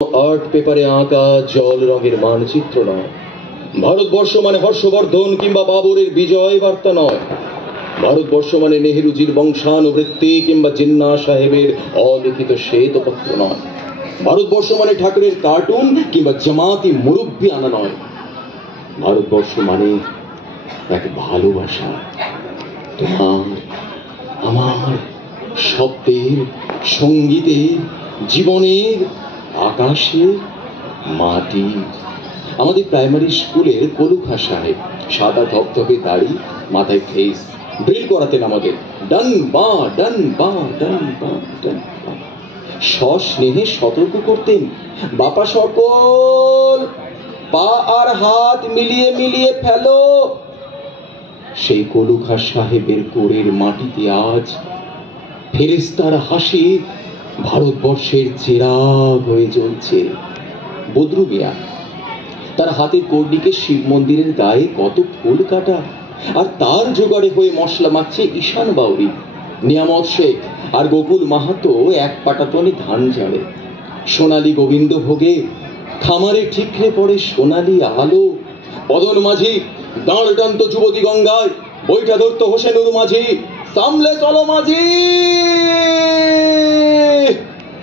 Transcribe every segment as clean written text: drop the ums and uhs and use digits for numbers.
Art পেপারে আঁকা জল রঙের মানচিত্র নয়। ভারতবর্ষ মানে হর্ষবর্ধন কিংবা বাবরের বিজয় বার্তা নয়। ভারতবর্ষ মানে নেহেরুজির বংশানুবৃত্তি কিংবা জিন্না সাহেবের অলিখিত শ্বেতপত্র নয়। ভারতবর্ষ মানে ঠাকুরের কার্টুন কিংবা জামাতি মুরব্বী আনা নয়। ভারতবর্ষ মানে এক ভালোবাসা, তোমার আমার, শব্দের, সঙ্গীতের, জীবনের, আকাশের, মাটি। আমাদের প্রাইমারি স্কুলের কলুখা সাহেব, সাদা ধপধপে দাড়ি, মাথায় ফেস, ড্রিল করাতেন আমাদের। ডান বা ডান বা ডান বা ডান বা। সস্নেহে সতর্ক করতেন, বাপা সকল পা আর হাত মিলিয়ে মিলিয়ে ফেলো। সেই কলুখা সাহেবের কোরের মাটিতে আজ ফেরেশতার হাসি ভারতবর্ষের চিরাগ হয়ে জ্বলছে। বদরু মিয়া, তার হাতের কর্নিকে শিব মন্দিরের গায়ে কত ফুল কাটা, আর তার জোগাড়ে হয়ে মশলা মাখছে ঈশান বাউরি। নিয়ামত শেখ আর গোকুল মাহাতো এক পাটাতনে ধান ঝাড়ে। সোনালী গোবিন্দ ভোগে খামারে ঠিকরে পড়ে সোনালী আলো। পদন মাঝি দাঁড় টানত যুবতী গঙ্গায়, বইটা ধরত হোসেনুর মাঝি। সামলে চলো মাঝি,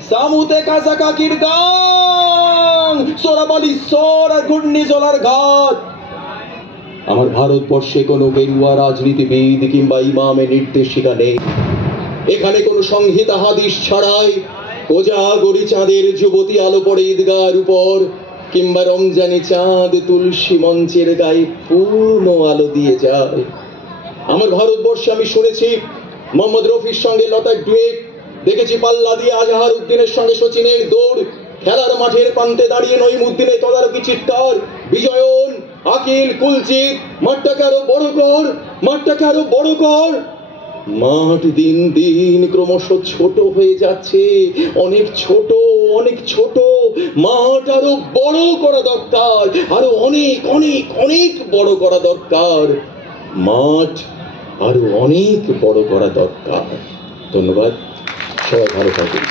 সামুতে কাজা কাকির গান, সোরাবালি সোর আর ঘূর্ণি জলার ঘাট। আমার ভারতবর্ষে কোনো গেরুয়া রাজনীতিবিদ কিংবা ইমামে নির্দেশিকা নেই। এখানে কোনো সংহিতা হাদিস ছাড়াই কোজাগরি চাঁদের যুবতী আলো পড়ে ঈদগার উপর, কিংবা রমজানি চাঁদ তুলসী মঞ্চের গায়ে পূর্ণ আলো দিয়ে যায়। আমার ভারতবর্ষে আমি শুনেছি মোহাম্মদ রফির সঙ্গে লতার ডুয়েট, দেখেছি পাল্লা দিয়ে আজহার উদ্দিনের সঙ্গে সচিনের দৌড়, খেলার মাঠের প্রান্তে দাঁড়িয়ে নঈমুদ্দিনের তদারকি চিৎকার, বিজয়ন, আকিল, কুলচিত, মাঠটাকে আরো বড় কর, মাঠটাকে আরো বড় কর। মাঠ দিন দিন ক্রমশ ছোট হয়ে যাচ্ছে, অনেক ছোট, অনেক ছোট। মাঠ আরো বড় করা দরকার, আরো অনেক অনেক অনেক বড় করা দরকার। মাঠ আরো অনেক বড় করা দরকার। ধন্যবাদ, সবাই ভালো থাকুন।